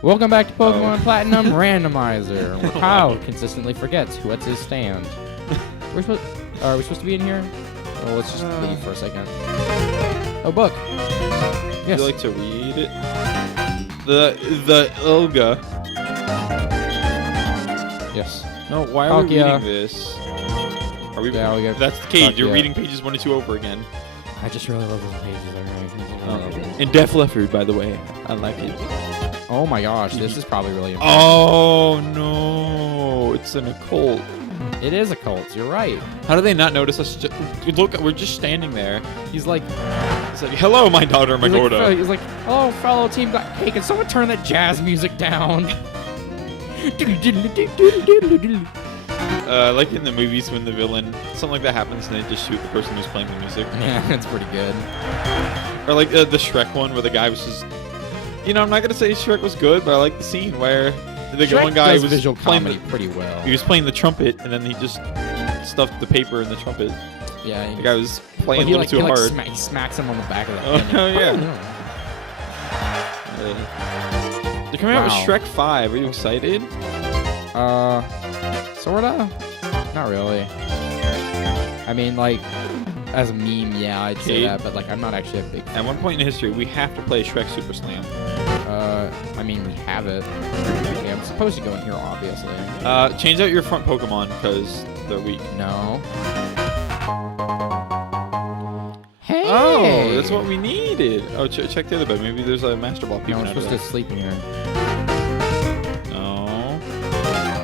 Welcome back to Pokemon Platinum Randomizer, where Kyle consistently forgets what's his stand. Are we supposed to be in here? Oh, let's just leave for a second. Oh, book. Yes. Would you like to read it? The Ilga. Yes. No, why are we Palkia. reading this? Are we? Yeah, we got That's the case. You're Palkia. reading pages 1 and 2 over again. I just really love those pages. And Def Leppard, by the way. I like it. Oh my gosh, this is probably really important. Oh no, it's an occult. It is a cult, you're right. How do they not notice us? Look, we're just standing there. He's like, It's like, hello, my daughter, my daughter. he's like, oh, fellow team, hey, can someone turn that jazz music down? Like in the movies when the villain, something like that happens and they just shoot the person who's playing the music. Yeah, it's pretty good. Or like the Shrek one where the guy was just, I'm not going to say Shrek was good, but I like the scene where the one guy does was visual playing comedy pretty well. He was playing the trumpet and then he just stuffed the paper in the trumpet. Yeah. The guy was playing a little too hard. He smacks him on the back of the Oh, head. yeah. They're coming out with Wow. Shrek 5. Are you excited? Sorta? Not really. I mean, like, as a meme, yeah, I'd say Okay. that, but, like, I'm not actually a big fan. At one point in history, we have to play Shrek Super Slam. I mean, we have it. Okay, I'm supposed to go in here, obviously. Change out your front Pokemon because they're weak. No. Hey! Oh, that's what we needed. Oh, check the other bed. Maybe there's a Master Ball No, peeking we're out supposed of to sleep in here. No.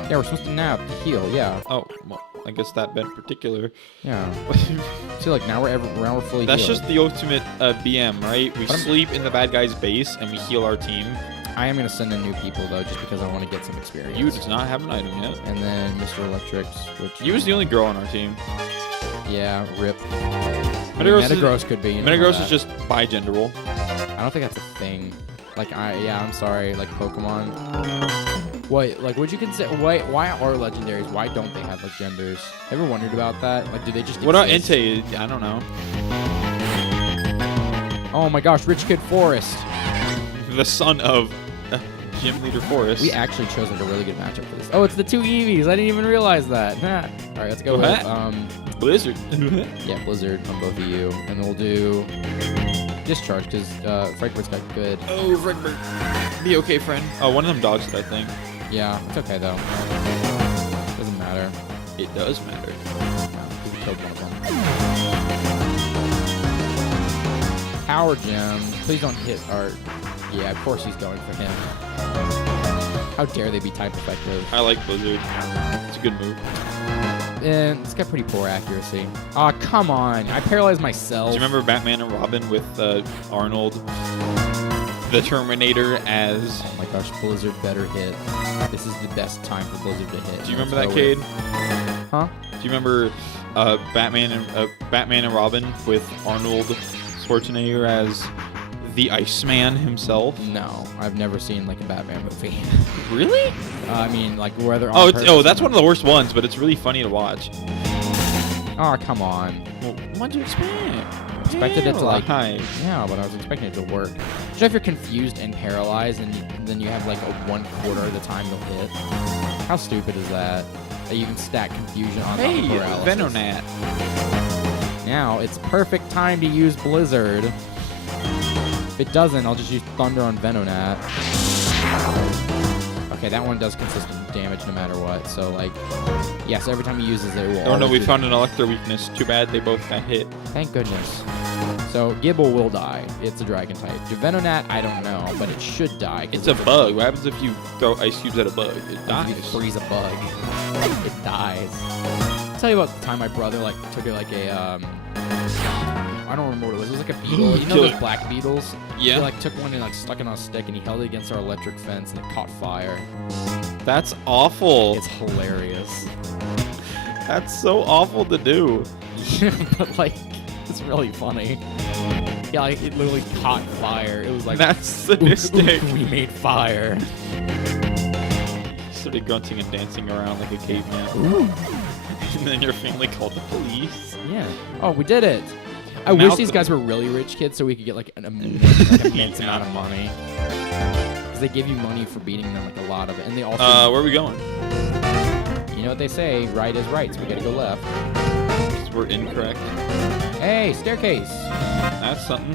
Yeah, we're supposed to nap to heal, yeah. Oh, well, I guess that bed in particular. Yeah. See, like, now we're fully That's healed. just the ultimate BM, right? We But I'm- sleep in the bad guy's base and we heal our team. I am going to send in new people, though, just because I want to get some experience. You does not have an item yet. And then Mr. Electrics, which... You was the only girl on our team. Yeah, rip. Metagross, Metagross could be. You know Metagross that. is just bi-genderal. I don't think that's a thing. Like, I'm sorry, like, Pokemon. What, like, would you consider... Why are legendaries? Why don't they have, like, genders? Ever wondered about that? Like, do they just What about exist? Entei? I don't know. Oh my gosh, Rich Kid Forest. The son of Gym Leader Forest. We actually chose, like, a really good matchup for this. Oh, it's the two Eevees. I didn't even realize that. All right, let's go with, Blizzard. yeah, Blizzard on both of you. And we'll do Discharge, because Frankfurt's got good. Oh, Frankfurt. Be okay, friend. Oh, one of them dodged it, I think. Yeah, it's okay, though. Doesn't matter. It does matter. Because we killed one of them. Power Gem. Please don't hit our... Yeah, of course he's going for him. How dare they be type effective? I like Blizzard. It's a good move. And it's got pretty poor accuracy. Aw, come on. I paralyzed myself. Do you remember Batman and Robin with Arnold, the Terminator, as... Oh my gosh, Blizzard better hit. This is the best time for Blizzard to hit. Do you remember Let's that go kid? with- Huh? Do you remember Batman and Robin with Arnold Schwarzenegger as the Iceman himself? No, I've never seen like a Batman movie. Really? I mean, like whether on Oh, purpose that's or one of the worst ones, but it's really funny to watch. not. Oh, come on. Well, what'd you expect? Expected it to like. Hi. Yeah, but I was expecting it to work. So if you're confused and paralyzed, and then you have like a 1/4 of the time you'll hit. How stupid is that? That you can stack confusion on top of Hey, paralysis. Venonat. Now it's perfect time to use Blizzard. If it doesn't, I'll just use Thunder on Venonat. Okay, that one does consistent damage no matter what. So, like, yes, every time he uses it, it will. Oh no, always we do- found an Electro weakness. Too bad they both got hit. Thank goodness. So, Gibble will die. It's a dragon type. Venonat, I don't know, but it should die. 'cause It's a bug. What happens if you throw ice cubes at a bug? It If you dies. freeze a bug, it dies. I'll tell you about the time my brother like took it like a I don't remember what it was. It was like a beetle. You know those black beetles? Yeah. He like took one and like stuck it on a stick and he held it against our electric fence and it caught fire. That's awful. It's hilarious. That's so awful to do. But like it's really funny. Yeah, like it literally caught fire. It was like That's sadistic. we made fire. Started grunting and dancing around like a caveman. And then your family called the police. Yeah. Oh, we did it. I wish these guys were really rich kids so we could get like an immense amount of money. Because they give you money for beating them, like a lot of it. And they also... Where are we going? You know what they say, right is right, so we gotta go left. We're incorrect. Hey, staircase! That's something.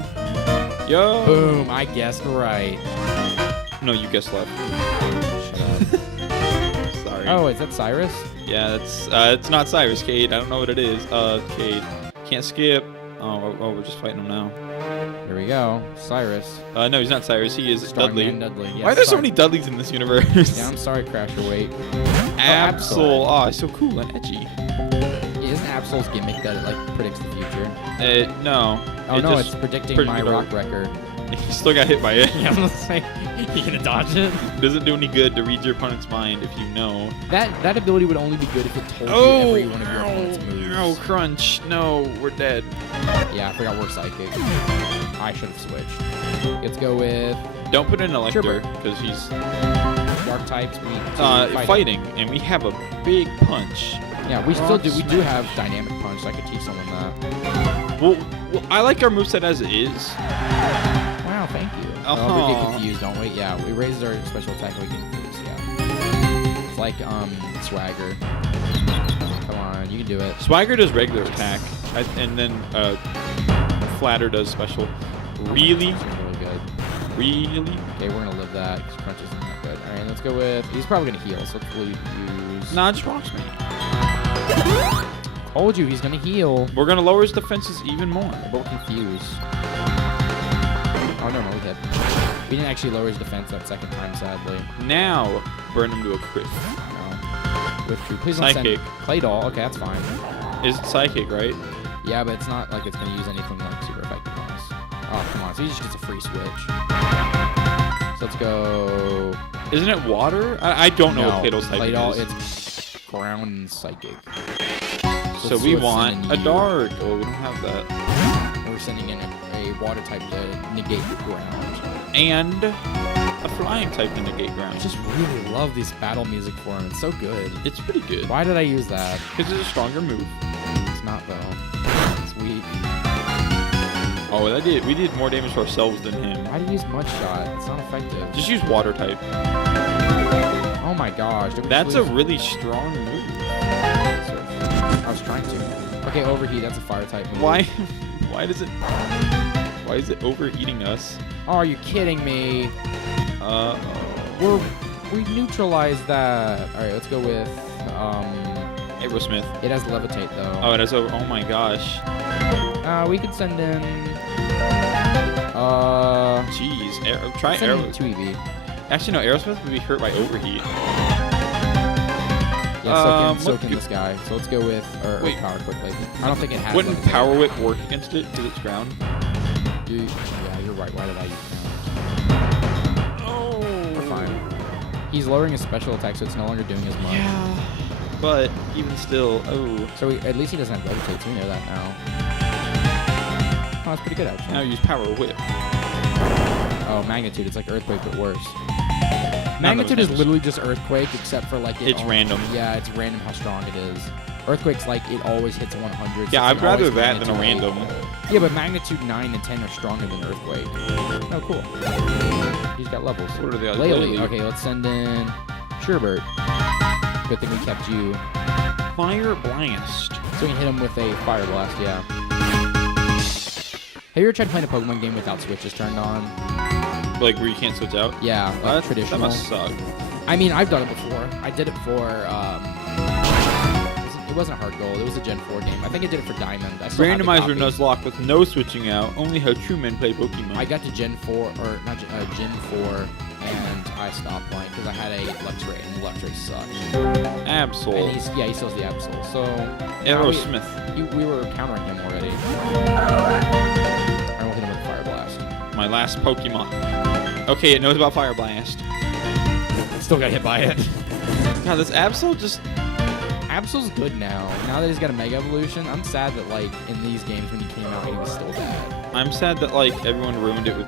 Yo! Boom, I guessed right. No, you guessed left. Shut up. Sorry. Oh, is that Cyrus? Yeah, that's it's not Cyrus, Cade. I don't know what it is. Cade. Can't skip. Oh, we're just fighting him now. Here we go. Cyrus. No, he's not Cyrus. He is Dudley. Strongman Dudley. Yes, Why are there so sorry. many Dudleys in this universe? Yeah, I'm sorry, Crasher. Wait. Absol. Oh, it's so cool and edgy. Isn't Absol's gimmick that it like predicts the future? No. Oh It no, just it's predicting predicted my our- rock record. You still got hit by it. Yeah, I'm gonna say, you gonna dodge it? Doesn't do any good to read your opponent's mind if you know. That ability would only be good if it told you every one of your opponent's moves. No, crunch. No, we're dead. Yeah, I forgot we're psychic. I should have switched. Let's go with Don't put in Elector Sherbert. because he's dark types. fighting, and we have a big punch. Yeah, we still do. We do Smash. have dynamic punch. So I could teach someone that. Well, I like our moveset as it is. Wow, thank you. Oh, we get confused, don't we? Yeah, we raised our special attack. We get confused. Yeah. It's like Swagger. Come on, you can do it. Swagger does regular attack, and then Flatter does special. Really? It's really good. Really? Okay, we're gonna live that because Crunch isn't that good. All right, let's go with. He's probably gonna heal, so let's use. Nah, just rocks me. Told you he's gonna heal. We're gonna lower his defenses even more. We're confused. Oh no, we hit. We didn't actually lower his defense that second time, sadly. Now, burn him to a crit. No. With true. Please don't Psychic. send Clay Doll. Okay, that's fine. Is it psychic, right? Yeah, but it's not like it's gonna use anything like super effective on us. Oh come on, so he just gets a free switch. So let's go. Isn't it water? I don't know what No, Play-Doh's type Clay Doll, is. it's ground and psychic. So we let's want send a you- dark. Oh, we don't have that. We're sending in a water type to negate the ground. And a flying type to negate I ground. just really love this battle music for him. It's so good. It's pretty good. Why did I use that? Because it's a stronger move. It's not though. It's weak. Oh, we did more damage to ourselves than him. Why do you use Mud Shot? It's not effective. Just use water type. Oh my gosh. Did we That's just a really strong move. lose? I was trying to. Okay, Overheat. That's a fire type move. Why? Why is it overeating us? Oh, are you kidding me? We neutralized that. All right, let's go with Aerosmith. It has Levitate though. Oh, it has over. Oh my gosh. We could send in. Jeez. Try Send in Aerosmith. 2EV. Actually, no. Aerosmith would be hurt by overheat. Yeah, soak in this guy. So let's go with Wait. power quickly. I don't think it has. Wouldn't Levitate. Power Whip work against it because it's ground? Dude, yeah, you're right. Why did I use that? Oh. We're fine. He's lowering his special attack, so it's no longer doing as much. Yeah. But even still, oh. So at least he doesn't have Levitate, so we know that now. Oh, that's pretty good, actually. Now use Power Whip. Oh, Magnitude. It's like Earthquake, but worse. None of Magnitude those is names. literally just Earthquake, except for like It's random. Yeah, it's random how strong it is. Earthquake's like it always hits 100. so Yeah, it I'd can rather always that than a magnitude random. 8. Yeah, but Magnitude 9 and 10 are stronger than Earthquake. Oh, cool. He's got levels. What are the other? Laylee. Okay, let's send in Sherbert. Good thing we kept you. Fire Blast. So we can hit him with a Fire Blast, yeah. Have you ever tried playing a Pokemon game without switches turned on? Like where you can't switch out? Yeah, like That traditional. must suck. I mean, I've done it before. I did it for, it wasn't Heart Gold. It was a Gen 4 game. I think I did it for Diamond. I still have the Randomizer copy. Nuzlocke with no switching out. Only how true men play Pokemon. I got to Gen 4, or not Gen 4, and I stopped playing because I had a Luxray, and Luxray sucked. Absol. And he still has the Absol. So Aerosmith. we were countering him already. I will hit him with Fire Blast. My last Pokemon. Okay, it knows about Fire Blast. Still got hit by it. God, this Absol just... Absol's good now. Now that he's got a Mega Evolution, I'm sad that like in these games when he came out, he was still bad. I'm sad that like everyone ruined it with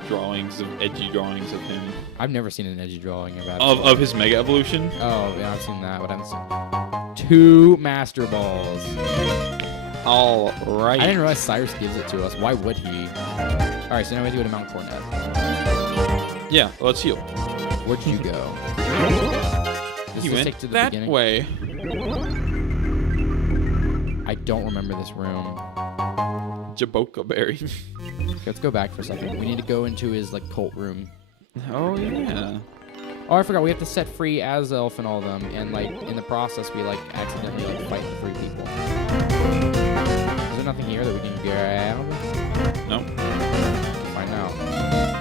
edgy drawings of him. I've never seen an edgy drawing of Absol. Of his Mega Evolution. Oh, yeah, I've seen that, but I haven't seen 2 Master Balls. All right. I didn't realize Cyrus gives it to us. Why would he? All right, so now we have to go to Mount Cornet. Yeah, let's heal. Where'd you go? Does He this went take to the that beginning? way. I don't remember this room. Jaboka berry. Let's go back for a second. We need to go into his like cult room. Oh yeah. Oh, I forgot. We have to set free Azelf and all of them, and like in the process, we like accidentally like fight the 3 people. Is there nothing here that we can grab? Nope. Find out.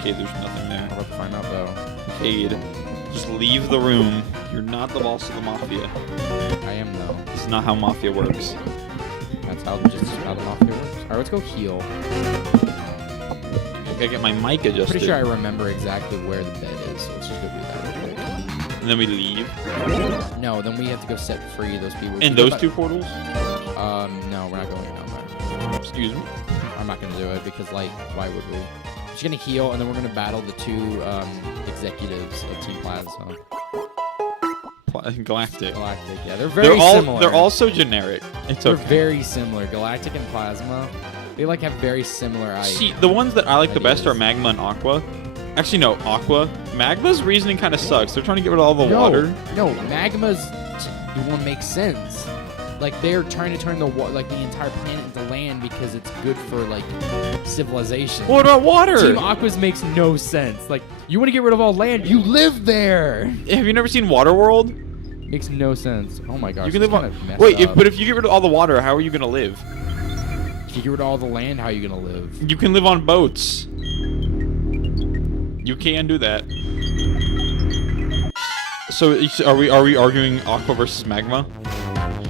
Okay, there's nothing there. I'll have to find out though. Cade, just leave the room. You're not the boss of the mafia. I am though. This is not how mafia works. That's how the mafia works. All right, let's go heal. I gotta get my mic adjusted. Pretty sure I remember exactly where the bed is, so let's just go do that. And then we leave. No, then we have to go set free those people. And those 2 portals? No, we're not going down there. Excuse me. I'm not gonna do it because, like, why would we? Just gonna heal, and then we're gonna battle the 2 executives of Team Plasma. Galactic. Galactic, yeah, they're very similar. They're all so generic. It's They're okay. very similar. Galactic and Plasma, they like have very similar ideas. See, the ones that I like the best are Magma and Aqua. Actually, no, Aqua. Magma's reasoning kind of sucks. They're trying to get rid of all the water. No, Magma's the one makes sense. Like they're trying to turn the entire planet into land because it's good for like civilization. What about water? Team Aqua's makes no sense. Like you want to get rid of all land, you live there. Have you never seen Waterworld? Makes no sense. Oh my gosh. You can live on. Messed Wait, up. but if you get rid of all the water, how are you gonna live? If you get rid of all the land, how are you gonna live? You can live on boats. You can do that. So are we arguing Aqua versus Magma?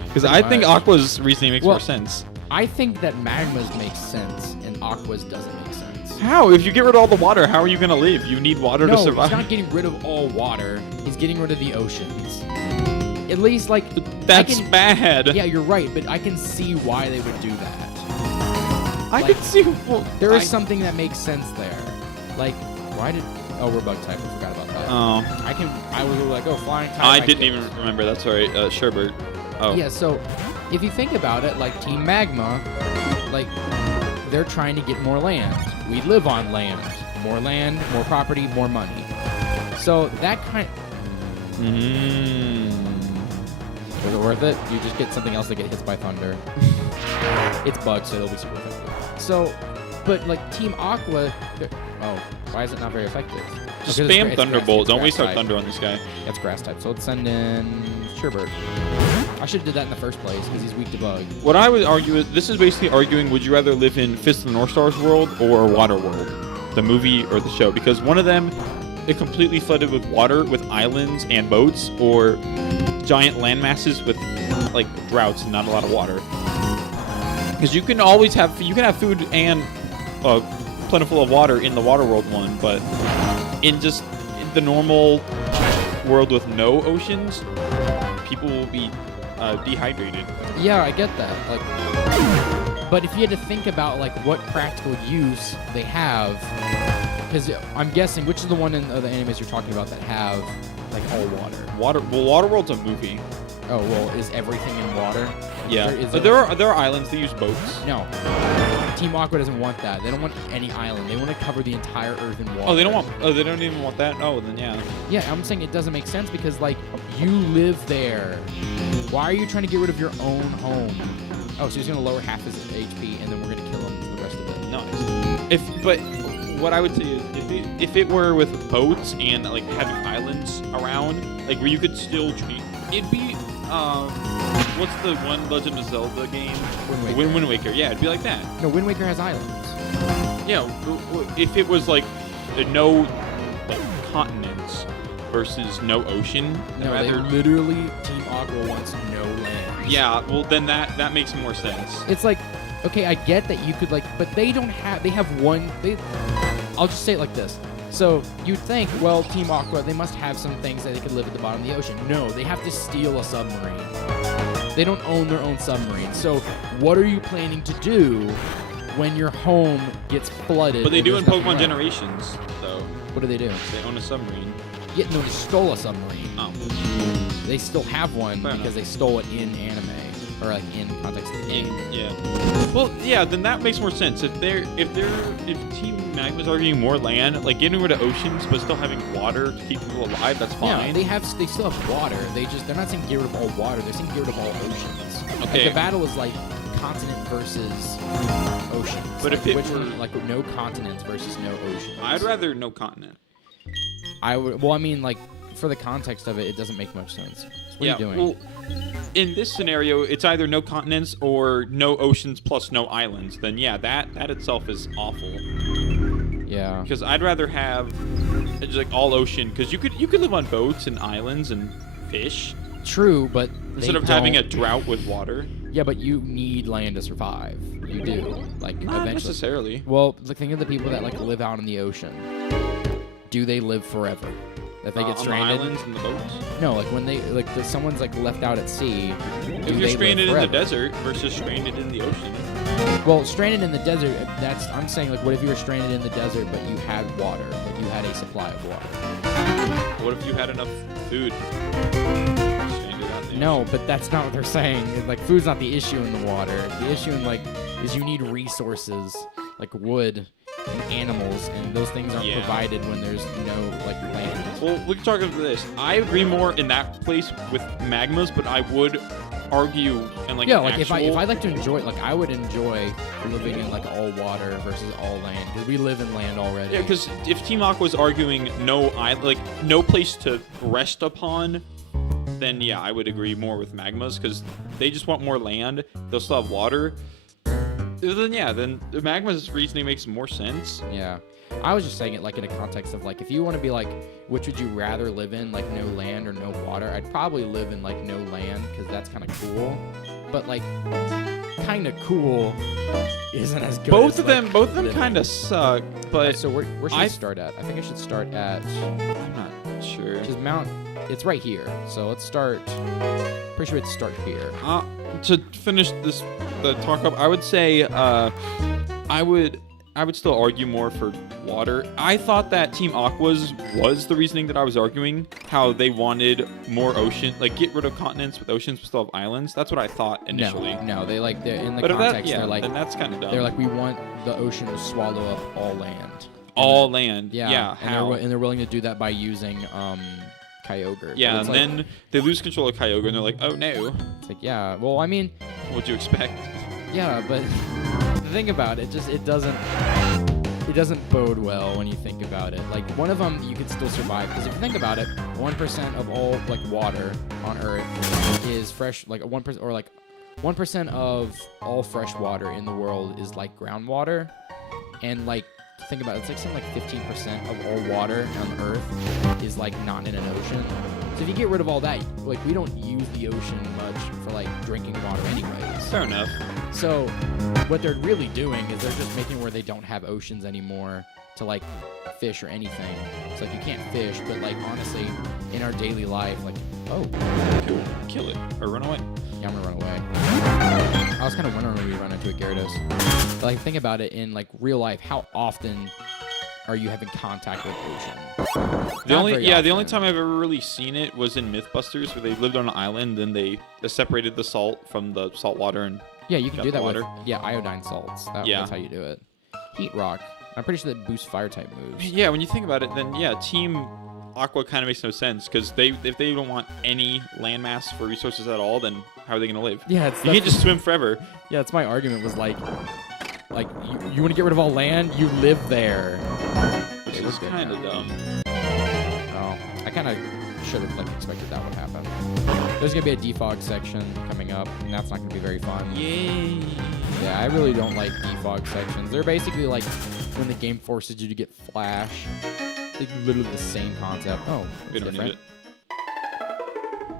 Because I think Aqua's reasoning makes more sense. I think that Magma's makes sense and Aqua's doesn't make sense. How? If you get rid of all the water, how are you gonna live? You need water to survive. No, he's not getting rid of all water. He's getting rid of the oceans. At least, like... That's bad. Yeah, you're right, but I can see why they would do that. I could see... Well, there is something that makes sense there. Like, why did... Oh, we're bug type. I forgot about that. Oh. I was like, oh, flying type. I didn't even remember. That's right. Sherbert. Oh. Yeah, so if you think about it, like Team Magma, like they're trying to get more land. We live on land. More land, more property, more money. So that kind Was it worth it? You just get something else that get hit by thunder. It's bugged, so it'll be super effective. So, but like Team Aqua, oh, why is it not very effective? Just spam Thunderbolt. Don't waste our type. thunder on this guy. That's grass type. So let's send in Sherbert. I should have did that in the first place because he's weak to bug. What I would argue is this is basically arguing: would you rather live in Fist of the North Star's world or Waterworld, the movie or the show? Because one of them, it completely flooded with water, with islands and boats, or giant land masses with like droughts and not a lot of water. Because you can always have food and plentiful of water in the Waterworld one, but in the normal world with no oceans, people will be dehydrated. Yeah, I get that. Like, but if you had to think about like what practical use they have, because I'm guessing which is the one in the animes you're talking about that have like all water. Waterworld's a movie. Oh well, is everything in water? Yeah, there are islands that use boats. No, Team Aqua doesn't want that. They don't want any island. They want to cover the entire Earth in water. Oh, they don't even want that. Oh, then yeah. Yeah, I'm saying it doesn't make sense because like you live there. Why are you trying to get rid of your own home? Oh, so he's gonna lower half his HP and then we're gonna kill him for the rest of it. Nice. But what I would say is if it were with boats and like having islands around, like where you could still treat, it'd be what's the one Legend of Zelda game? Wind Waker. Yeah, it'd be like that. No, Wind Waker has islands. Yeah, if it was like no continents versus no ocean. No, they literally Team Aqua wants no land. Yeah, well then that makes more sense. It's like, okay, I get that you could like, but they don't have. They have one. I'll just say it like this. So you'd think, well, Team Aqua, they must have some things that they could live at the bottom of the ocean. No, they have to steal a submarine. They don't own their own submarine. So what are you planning to do when your home gets flooded? But they do in Pokemon Generations, though. What do? They own a submarine. Yeah, no, they stole a submarine. Oh. They still have one because they stole it in anime. or like in context of the game. Yeah. Well, yeah. Then that makes more sense. If Team Magma's arguing more land, like getting rid of oceans but still having water to keep people alive, that's fine. Yeah, they still have water. They're not saying get rid of all water. They're saying get rid of all oceans. Okay. Like, the battle is like continent versus oceans. But like, if it which were one, like no continents versus no oceans. I'd rather no continent. I would. Well, I mean, like for the context of it, it doesn't make much sense. So what are you doing? Well, in this scenario, it's either no continents or no oceans plus no islands. Then yeah, that itself is awful. Yeah. Because I'd rather have just like all ocean. Because you could live on boats and islands and fish. True, but instead of having a drought with water. Yeah, but you need land to survive. You do. Like Not eventually. necessarily. Well, think of the people that like live out in the ocean. Do they live forever? If they get stranded on the islands and the boats. No, like when they someone's like left out at sea. If you're stranded in the desert versus stranded in the ocean. Well, stranded in the desert. I'm saying like, what if you were stranded in the desert but you had water, like you had a supply of water? What if you had enough food? No, but that's not what they're saying. Like, food's not the issue in the water. The issue in like is you need resources like wood and animals, and those things aren't provided when there's no like land. Well, we can talk about this. I agree more in that place with magmas, but I would argue and like if I like to enjoy it, like I would enjoy living in like all water versus all land because we live in land already. Yeah, because if Team Aqua was arguing no place to rest upon, then yeah, I would agree more with magmas because they just want more land. They'll still have water. Then the magma's reasoning makes more sense. Yeah. I was just saying it like in a context of like if you want to be like which would you rather live in, like no land or no water, I'd probably live in like no land because that's kind of cool. But like kind of cool isn't as good. Both as, of them kind of suck. But so where should I start at? I think I should start at. I'm not sure. Just It's right here. So let's start. Pretty sure it's start here. To finish the talk up, I would say I would still argue more for water. I thought that Team Aqua's was the reasoning that I was arguing, how they wanted more ocean, like get rid of continents with oceans but still have islands. That's what I thought initially. No, they're in the context. They're like, then that's kind of dumb. They're like, we want the ocean to swallow up all land. All land. Yeah. How? And they're willing to do that by using Kyogre. Yeah, and then they lose control of Kyogre and they're like, oh no. It's like, yeah, well, I mean, what'd you expect? Yeah, but the thing about it, it doesn't bode well when you think about it. Like one of them, you could still survive because if you think about it, 1% of all like water on Earth is fresh. Like 1% or like 1% of all fresh water in the world is like groundwater, and like think about it, it's like something like 15% of all water on Earth is like not in an ocean. So if you get rid of all that, like we don't use the ocean much for like drinking water anyways. Fair enough. So what they're really doing is they're just making where they don't have oceans anymore to like fish or anything. It's like you can't fish, but like honestly, in our daily life, like cool. Kill it or run away. Yeah, I'm gonna run away. I was kind of wondering when we run into a Gyarados. But like think about it in like real life, how often are you having contact with ocean? The only time I've ever really seen it was in Mythbusters, where they lived on an island and they separated the salt from the salt water and you can do that water. with iodine salts. That's how you do it. Heat Rock. I'm pretty sure that boosts fire type moves. Yeah, when you think about it, then Team Aqua kind of makes no sense because if they don't want any landmass for resources at all, then how are they gonna live? Yeah, you can't just swim forever. Yeah, that's my argument. Was like you want to get rid of all land, you live there. Which is kind of dumb. Oh, I kind of should have expected that would happen. There's gonna be a defog section coming up, and that's not gonna be very fun. Yay! Yeah, I really don't like defog sections. They're basically like when the game forces you to get flash. It's literally the same concept. Oh, we don't need it.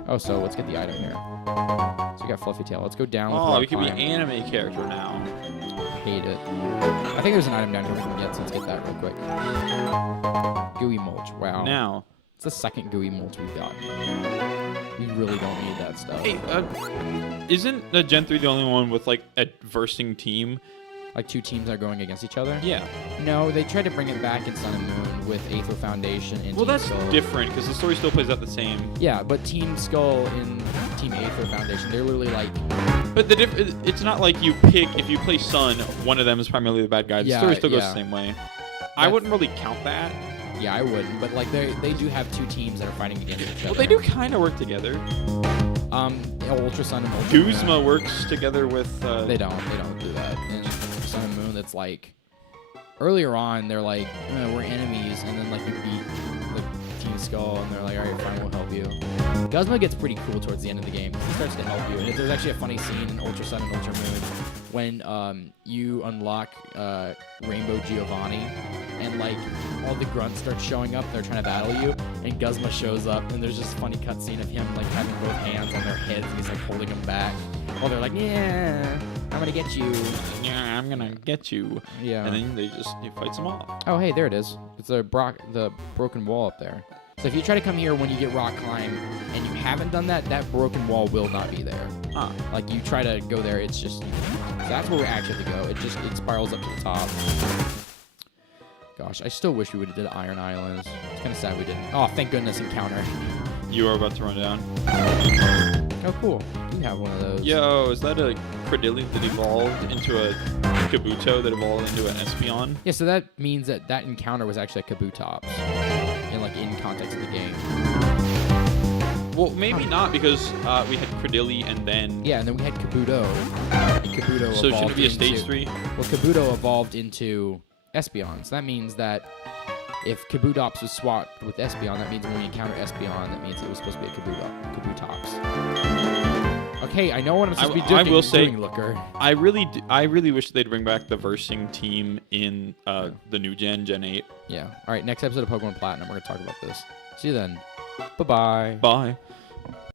Oh, so let's get the item here. So we got Fluffy Tail. Let's go down. Oh, we could be anime character now. Hate it. I think there's an item down here we can get, so let's get that real quick. Gooey mulch. Wow. Now. It's the second gooey mulch we've got. We really don't need that stuff. Hey, isn't Gen 3 the only one with like a versing team? Like two teams are going against each other? Yeah. No, they tried to bring it back in Sun and Moon with Aether Foundation and Well, Team that's Skull. different because the story still plays out the same. Yeah, but Team Skull and Team Aether Foundation, they're literally like But it's not like you pick, if you play Sun, one of them is primarily the bad guy. The Yeah, story still goes yeah. the same way. I wouldn't really count that. Yeah, I wouldn't. But like they do have two teams that are fighting against each other. Well, they do kind of work together. Ultra Sun and Ultra Moon. Guzma works together with... They don't do that. In Sun and Moon, it's like... Earlier on, they're like, we're enemies, and then like you beat the Team Skull, and they're like, all right, fine, we'll help you. Guzma gets pretty cool towards the end of the game. He starts to help you, and there's actually a funny scene in Ultra Sun and Ultra Moon when you unlock Rainbow Giovanni, and like all the grunts start showing up. They're trying to battle you, and Guzma shows up, and there's just a funny cutscene of him like having both hands on their heads, and he's like holding them back. While they're like, yeah, I'm gonna get you. Yeah, I'm gonna get you. Yeah. And then he fights them off. Oh, hey, there it is. It's the broken wall up there. So if you try to come here when you get rock climb and you haven't done that, that broken wall will not be there. Like you try to go there, it's just... So that's where we actually have to go. It spirals up to the top. Gosh, I still wish we would have did Iron Islands. It's kind of sad we didn't. Oh, thank goodness, encounter. You are about to run down. Oh, cool. You have one of those. Yo, is that a Credillion that evolved into a Kabuto that evolved into an Espeon? Yeah, so that means that encounter was actually a Kabutops. In context of the game. Well, maybe not, because we had Credilli and then... Yeah, and then we had Kabuto. And Kabuto So evolved should it be a stage into, 3? Well, Kabuto evolved into Espeon. So that means that if Kabutops was swapped with Espeon, that means when we encounter Espeon, that means it was supposed to be a Kabutops. Okay, I know what I'm supposed to be doing. I will say, Looker. I really wish they'd bring back the versing team in the new Gen 8. Yeah. All right, next episode of Pokemon Platinum, we're going to talk about this. See you then. Bye-bye. Bye.